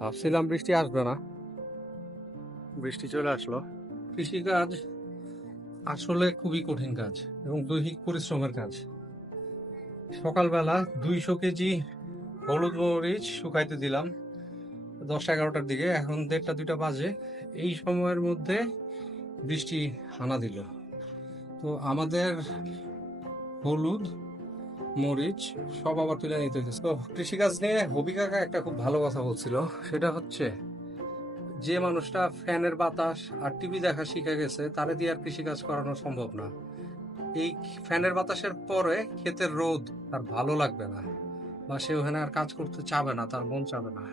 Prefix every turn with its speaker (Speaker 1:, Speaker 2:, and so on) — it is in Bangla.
Speaker 1: ভাবছিলাম বৃষ্টি আসবে না। বৃষ্টি চলে আসলো। কৃষিকাজ আসলে খুবই কঠিন কাজ এবং দৈহিক পরিশ্রমের কাজ। সকালবেলা দুইশো কেজি হলুদ মরিচ শুকাইতে দিলাম দশটা এগারোটার দিকে। এখন দেড়টা দুইটা বাজে। এই সময়ের মধ্যে বৃষ্টি হানা দিল। তো আমাদের হলুদ মরিচ, সব আবার তুলে নিতে হইতেছে। তো কৃষিকাজ নিয়ে হবি কাকা একটা খুব ভালো কথা বলছিল। সেটা হচ্ছে, যে মানুষটা ফ্যানের বাতাস আর টিভি দেখা শিখে গেছে, তারে দিয়ে আর কৃষিকাজ করানো সম্ভব না। এই ফ্যানের বাতাসের পরে ক্ষেতের রোদ তার ভালো লাগবে না, বা সে ওখানে আর কাজ করতে চাবে না, তার মন চাবে না।